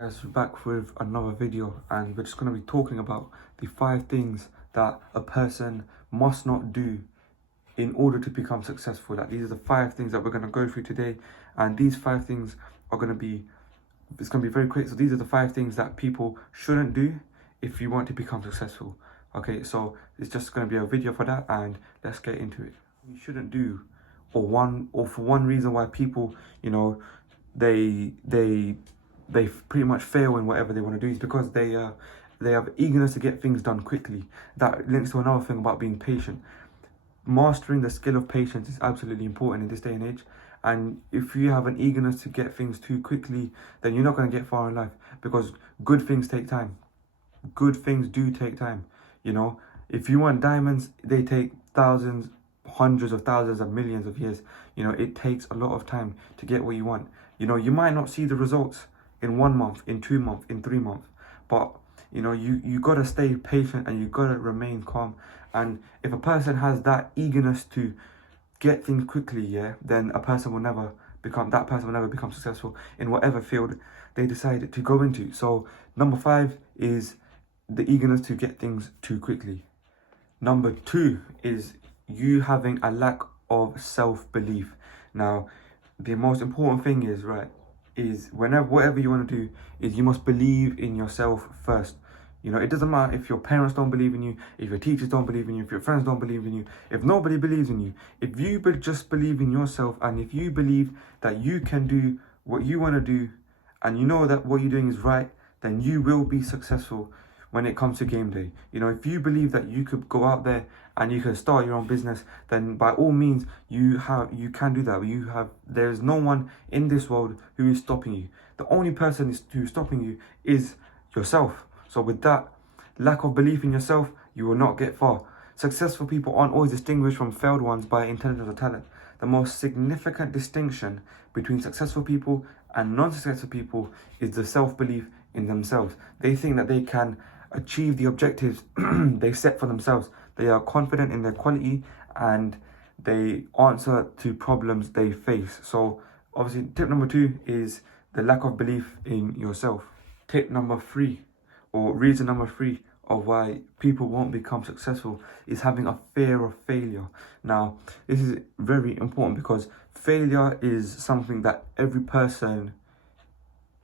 Guys, we're back with another video, and we're just going to be talking about the 5 things that a person must not do in order to become successful. Like, these are the 5 things that we're going to go through today, and these 5 things are going to be, it's going to be very quick. So these are the 5 things that people shouldn't do if you want to become successful. Okay, so it's just going to be a video for that, and let's get into it. You shouldn't do, or for one reason why people, they pretty much fail in whatever they want to do is because they have eagerness to get things done quickly. That links to another thing about being patient. Mastering the skill of patience is absolutely important in this day and age. And if you have an eagerness to get things too quickly, then you're not going to get far in life, because good things take time. Good things do take time. If you want diamonds, they take thousands, hundreds of thousands and millions of years. It takes a lot of time to get what you want. You might not see the results in 1 month, in 2 months, in 3 months, but you got to stay patient, and you got to remain calm. And if a person has that eagerness to get things quickly, then that person will never become successful in whatever field they decide to go into. So number 5 is the eagerness to get things too quickly. Number 2 is you having a lack of self-belief. Now, the most important thing is whatever you want to do, is you must believe in yourself first. It doesn't matter if your parents don't believe in you, if your teachers don't believe in you, if your friends don't believe in you, if nobody believes in you. If you just believe in yourself, and if you believe that you can do what you want to do, and you know that what you're doing is right, then you will be successful when it comes to game day. If you believe that you could go out there and you can start your own business, then by all means you can do that. There's no one in this world who is stopping you. The only person who's stopping you is yourself. So with that lack of belief in yourself, you will not get far. Successful people aren't always distinguished from failed ones by intelligence or talent. The most significant distinction between successful people and non-successful people is the self-belief in themselves. They think that they can achieve the objectives they set for themselves. They are confident in their quality, and they answer to problems they face. So obviously, tip number 2 is the lack of belief in yourself. Tip number 3, or reason number 3 of why people won't become successful, is having a fear of failure. Now, this is very important, because failure is something that every person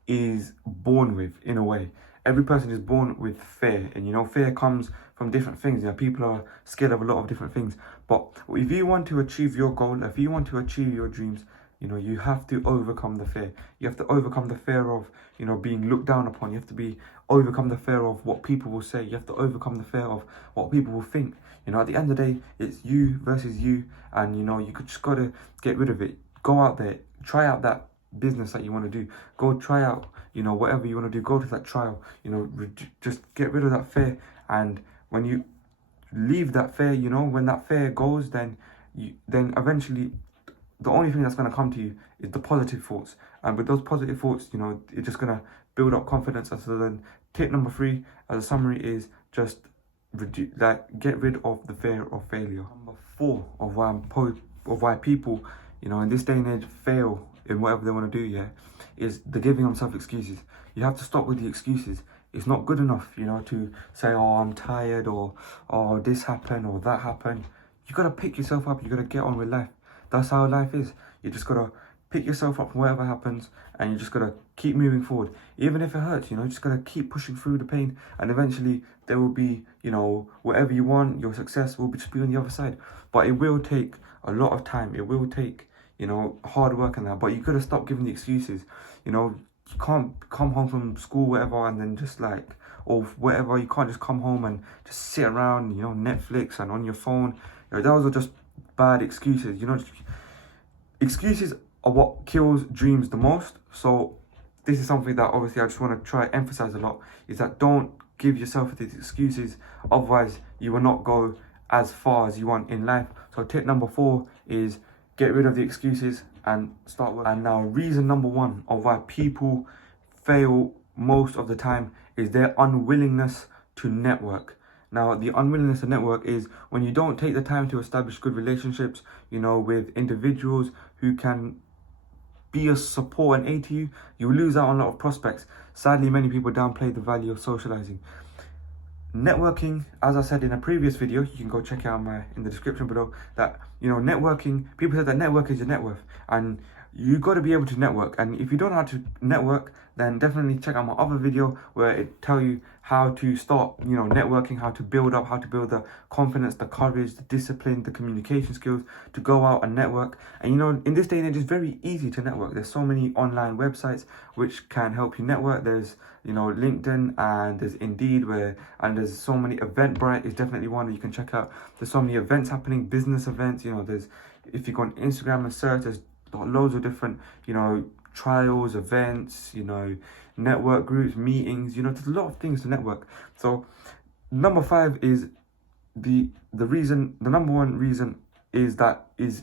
is born with, in a way. Every person is born with fear, and fear comes from different things. People are scared of a lot of different things. But if you want to achieve your goal, if you want to achieve your dreams, you have to overcome the fear. You have to overcome the fear of, being looked down upon. You have to overcome the fear of what people will say. You have to overcome the fear of what people will think. At the end of the day, it's you versus you, and you just gotta get rid of it. Go out there, try out that business that you want to do. Go try out, whatever you want to do. Go to that trial. Just get rid of that fear, and when you leave that fear, when that fear goes, then eventually the only thing that's going to come to you is the positive thoughts. And with those positive thoughts, it's just going to build up confidence. And so then tip number 3 as a summary is just get rid of the fear of failure. Number 4 of why people, in this day and age, fail in whatever they want to do, is the giving themselves excuses. You have to stop with the excuses. It's not good enough, to say, oh, I'm tired, or oh, this happened or that happened. You got to pick yourself up. You got to get on with life. That's how life is. You just got to pick yourself up from whatever happens, and you just got to keep moving forward. Even if it hurts, you just got to keep pushing through the pain, and eventually there will be, whatever you want, your success will just be on the other side. But it will take a lot of time. It will take, hard work and that. But you got to stop giving the excuses. You can't come home from school, whatever, and then just or whatever, you can't just come home and just sit around, Netflix and on your phone. Those are just bad excuses. Excuses are what kills dreams the most. So this is something that obviously I just want to try emphasize a lot, is that don't give yourself these excuses. Otherwise, you will not go as far as you want in life. So tip number 4 is get rid of the excuses and start working. And now, reason number 1 of why people fail most of the time is their unwillingness to network. Now, the unwillingness to network is when you don't take the time to establish good relationships, with individuals who can be a support and aid to you, you lose out on a lot of prospects. Sadly, many people downplay the value of socializing. Networking, as I said in a previous video, you can go check it out in the description below, that, you know, networking, people say that network is your net worth, and you got to be able to network. And if you don't know how to network, then definitely check out my other video where it tell you how to start, you know, networking, how to build up, how to build the confidence, the courage, the discipline, the communication skills to go out and network. And you know, in this day and age, it's very easy to network. There's so many online websites which can help you network. There's, you know, LinkedIn, and there's Indeed, and there's so many. Eventbrite is definitely one that you can check out. There's so many events happening, business events. You know, there's, if you go on Instagram and search, there's loads of different, you know, trials, events, you know, network groups, meetings. You know, there's a lot of things to network. So number 5 is the number one reason is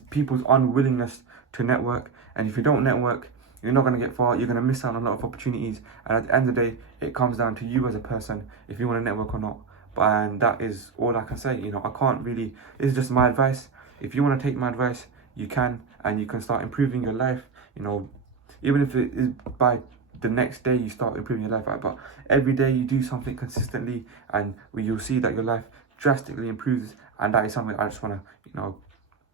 people's unwillingness to network. And if you don't network, you're not going to get far. You're going to miss out on a lot of opportunities. And at the end of the day, it comes down to you as a person, if you want to network or not. And that is all I can say. You know, I can't really, this is just my advice. If you want to take my advice, you can, and you can start improving your life. You know, even if it is by the next day you start improving your life, right? But every day you do something consistently, and you'll see that your life drastically improves. And that is something I just want to, you know,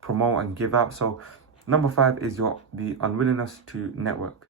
promote and give out. So number 5 is the unwillingness to network.